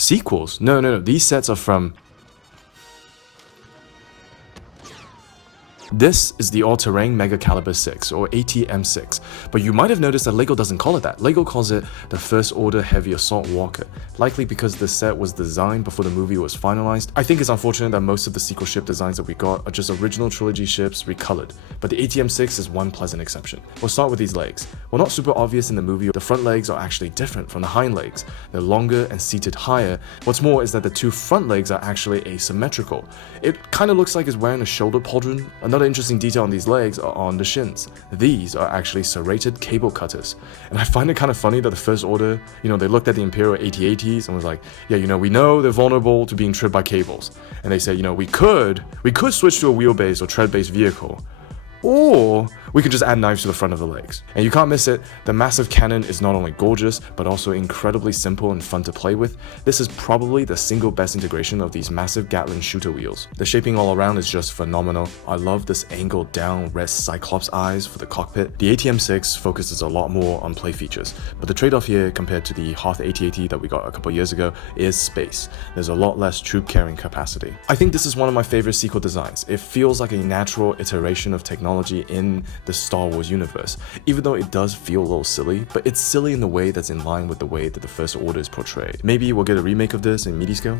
Sequels? No. These sets are from... This is the All-Terrain Mega Caliber 6, or AT-M6, but you might have noticed that LEGO doesn't call it that. LEGO calls it the First Order Heavy Assault Walker, likely because the set was designed before the movie was finalized. I think it's unfortunate that most of the sequel ship designs that we got are just original trilogy ships recolored, but the AT-M6 is one pleasant exception. We'll start with these legs. While not super obvious in the movie, the front legs are actually different from the hind legs. They're longer and seated higher. What's more is that the two front legs are actually asymmetrical. It kind of looks like it's wearing a shoulder pauldron. Another interesting detail on these legs are on the shins. These are actually serrated cable cutters. And I find it kind of funny that the First Order, they looked at the Imperial AT-ATs and was like, yeah, we know they're vulnerable to being tripped by cables. And they said, we could switch to a wheel-based or tread-based vehicle, or we could just add knives to the front of the legs. And you can't miss it, the massive cannon is not only gorgeous, but also incredibly simple and fun to play with. This is probably the single best integration of these massive Gatling shooter wheels. The shaping all around is just phenomenal. I love this angled down red Cyclops eyes for the cockpit. The AT-M6 focuses a lot more on play features, but the trade-off here compared to the Hoth AT-AT that we got a couple years ago is space. There's a lot less troop carrying capacity. I think this is one of my favorite sequel designs. It feels like a natural iteration of technology in the Star Wars universe, even though it does feel a little silly, but it's silly in the way that's in line with the way that the First Order is portrayed. Maybe we'll get a remake of this in midi scale?